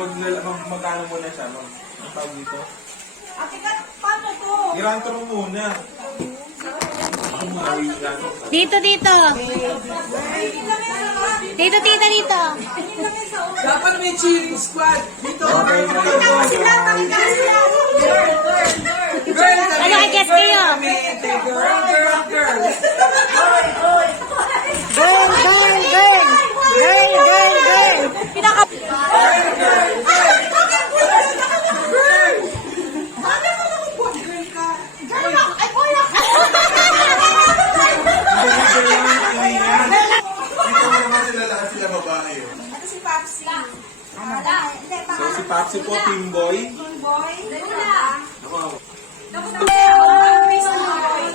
mag-ano muna siya. Ang tawag dito. Ate ka, paano to? I-ranter mo muna. Ako muna, Dito, dito. Dito, tita, dito. Dapat may cheering squad. Dito. Okay, Pakita sila, pakita sila. Girl, Ano, I-guess kayo? Girl. Girl, girl, girl. Girl, girl, girl. Pinaka... sila babae. Ito si Papsi. So si Papsi po, team boy. Boy.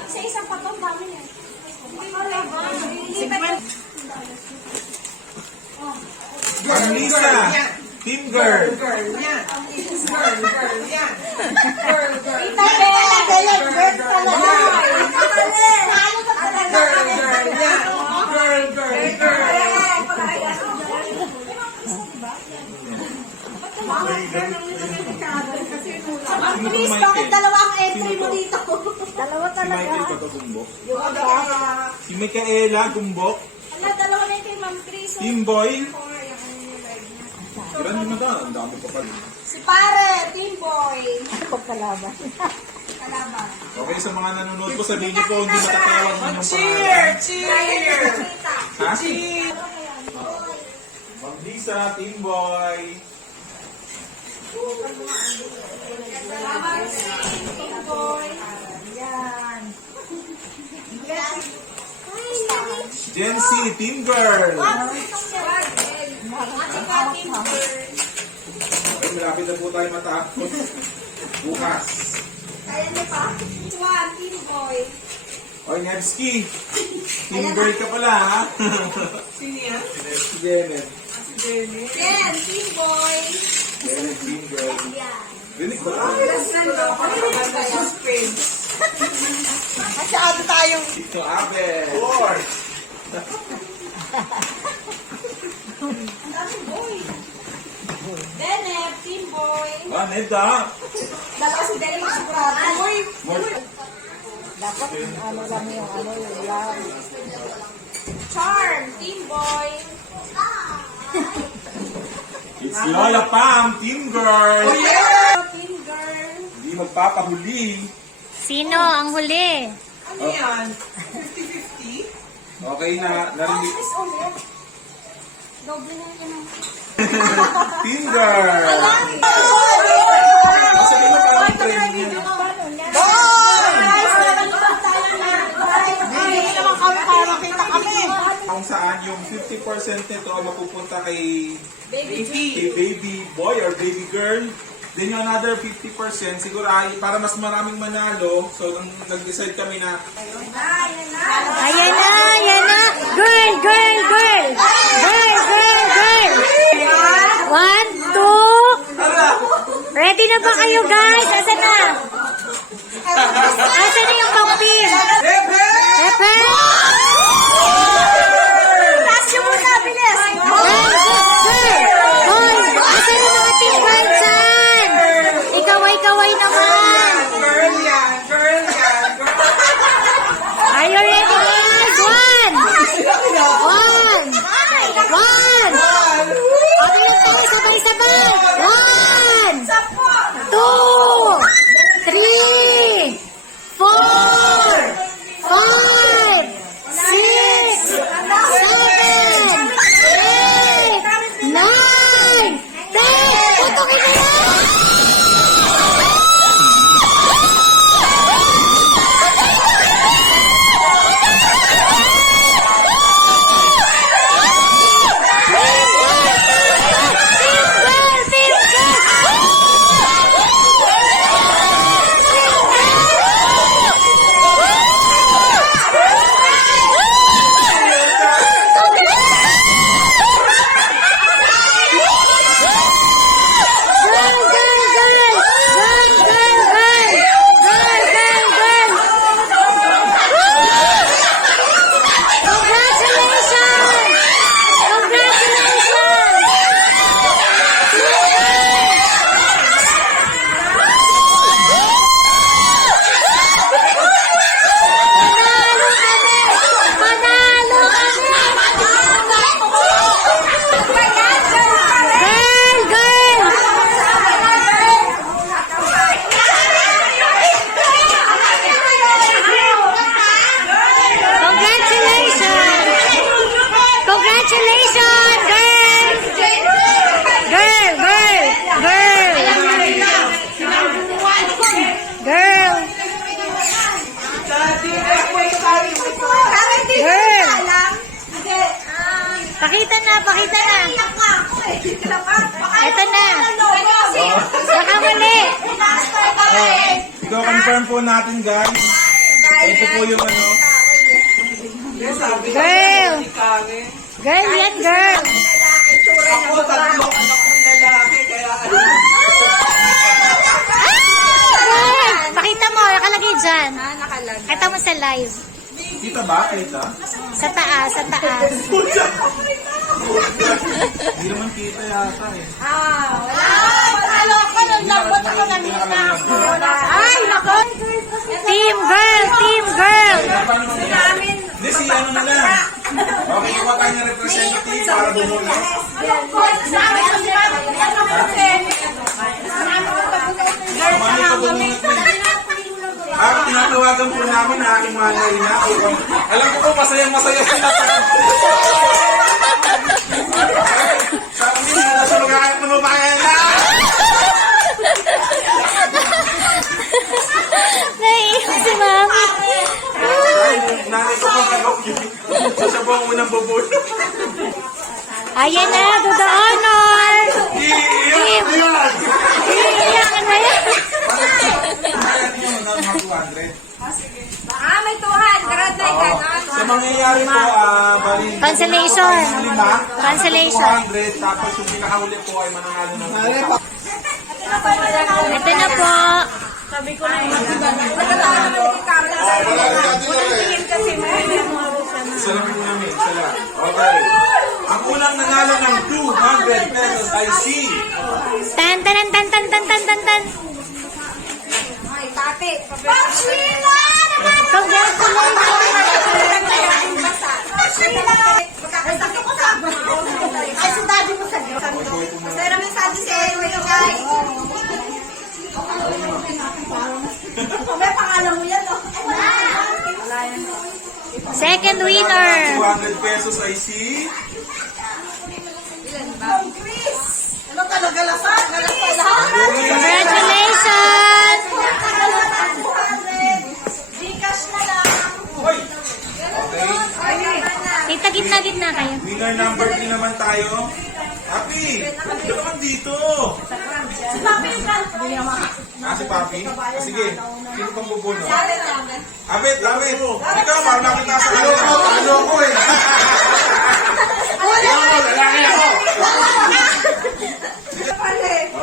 Sa isang patong dami niya. Annalisa, team girl. Girl, yan. Girl, yan. Girl. Please, bakit dalawa ang entry mo dito? Dalawa Si talaga. Michael Pagkagumbok. Si Micaela Gumbok. Ala, dalawa na ito yung Ma'am Chris. Team boy. Grande mo na. Ang dami pa pala. Si Pare, Team Boy. Pagkalaban. Kalaban. Okay, sa mga nanonood po, sabihin niyo po, hindi matatawag mo yung Cheer! pangalan. Cheer! Ha? Cheer! Ma'am Lisa, team boy. Team Boy. Yan. Gen Z, team girl. Team Girl. Okay, malapit na po tayo matapos. Bukas. Kaya niyo pa? Swan, Team Boy. Oy, Nevsky. Team girl ka pala, ha? Sino yan? Si Janet. Si Jenny. Jen, Team Boy. Janet, team girl. Yan. Rinig ba? Suspense. Masyado tayong Ito, Abel. Four. ang daming boy. Deneb, Team Boy. Ah, Neda. Dalawa si Deneb sigurado. Boy. Dapat ano lang yung lang. Charm, Team Boy. It's Lola Pam, team girl. Team Girl. Hindi magpapahuli. Sino ang huli? Ano yan? 50-50? Okay na, narinig. Miss ulit. Doble na yun. Team girl. Sabi mo parang trend niya. Kung saan yung 50% nito mapupunta kay baby boy or baby girl. Then yung another 50% siguro ay para mas maraming manalo. So nag-decide kami na Ayan na, ayan na. Girl, girl, girl. Girl, girl, girl. 1, 2. Ready na ba kayo, guys? Asan na? Asan na yung pang-pin? Pepe! Taas nyo muna, bilis. Girl, girl. Hoy, asan na mga team girl dyan? Ikaway-kaway naman. Girl yan. Girl yan. Are you ready, guys? 1. 1. 1. Ano yung tayo? Sabay-sabay. 1. 2. 3. charm po natin, guys. Ito po yung ano. Girl. Girl yan, girl. Ako, tatlo anak kong lalaki, kaya ano. Girl. Pakita mo, nakalagay dyan. Nakalagay. Kita mo sa live. Kita ba? Kita? Sa taas, sa taas. Hindi naman kita yata eh. Wala ko. Nung lambot ako kanina. Ay, nako. Team girl, team girl. Hindi, si ano na lang. Okay, kuha tayo ng representative para bumuli. Mami, pabunot na. Tinatawagan po namin na aking mga narina. Alam ko po, masayang-masaya sila. Sa akin, nasa mga manubayan na. Naiiyak si mami. Nanay ko pang kagok yun. So siya po ang unang bubul. Ayan na, to the honor. Iiyak na yun! Iiyak na yan. Kaya niyo na mga 200. May 200 na Oo. Sa mangyayari po, bali... Cancellation. Lima. Cancellation. 200. Tapos yung pinakahuli po ay mananalo ng Ito na po. Salamin namin. Salamat. Okay. Ang unang nanalo ng 200 pesos ay si... Tan, tan, tan, tan, tan, tan, tan, tan. Second winner. 200 pesos ay si... Congratulations. Hoy! Okay. Tita, gitna-gitna kayo. Winner number 3 naman tayo. Happy! Ito naman dito. Si Papi? Sige. Sino pang bubuno? Abet, Abet. Ikaw, parang nakita sa kanya. Ano ako eh. Lalaki ako.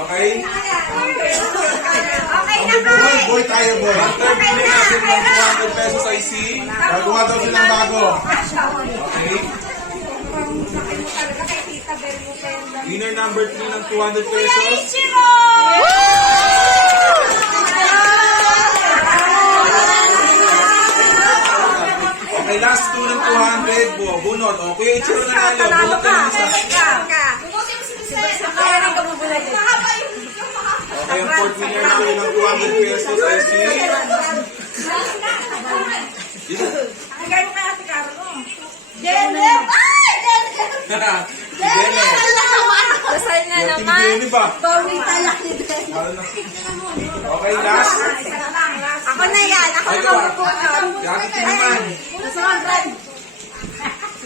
Okay? Boy tayo, boy. Ang third winner natin ng 200 pesos ay si... Gagawa daw silang bago. Okay? Winner number 3 ng 200 pesos. Okay, last 2 ng 200. Bunot. O, Kuya Ichiro na nalo. Bunot ka ng isa. Okay, ang fourth winner natin ng 200 pesos ay si... Si Dennis. Dasal na Yung naman. Dennis ba? Okay, last. Ako na yan. Ako Ay, na ikaw. magbubunot. Dati naman.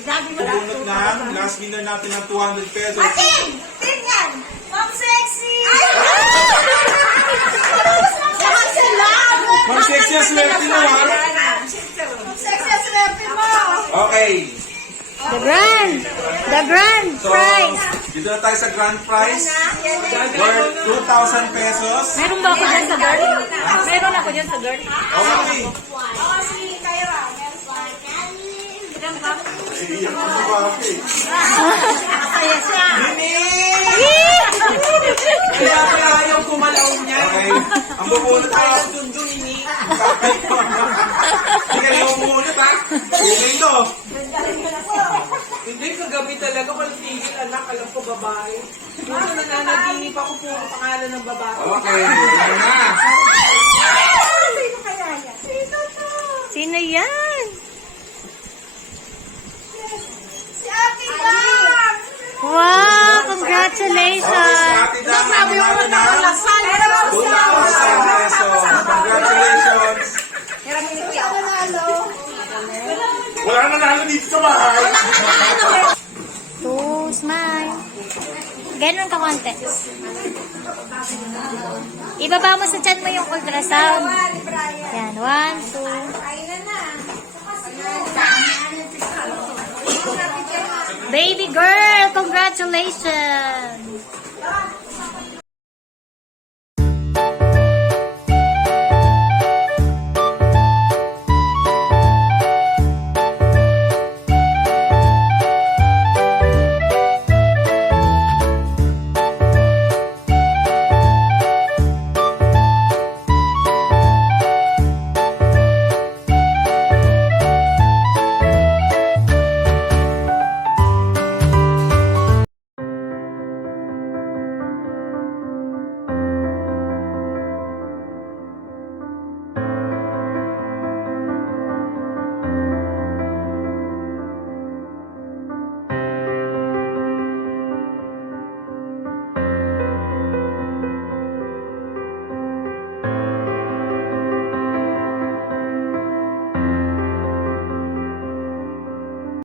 Sabi mo Bunot na. Last winner natin ng 200 pesos. Tin! Tin yan! Mom sexy! Lahat sila! Ma'am, sexy ang swerte naman. Sexy ang swerte mo! Okay. The grand So, prize. dito na tayo sa grand prize. Worth 2,000 pesos. Meron ba ako dyan sa girl? Meron ako dyan sa girl. Okay. Oo, si Kyra. Iiyak mo si Papi. Kaya siya. Kaya pala ayaw kumalaw niya. Okay. Ang bubunot Ayaw ha. dundun ini. Hindi kayo bubunot ha. Sige ito. Hindi, kagabi talaga walang tigil anak. Alam ko babae. Nung nananaginip ako, puro pangalan ng babae. Okay. Ito na. Sino kaya yan? Sino to? Sino yan? Si Ate Bang! Wow, Okay, congratulations. si Ate Dang ang nanalo na 2,000 pesos. Congratulations. Wala na nanalo dito sa bahay. To smile. Ganun ka konti. Ibaba mo sa chan mo yung ultrasound. Yan, 1, 2. Baby girl, congratulations!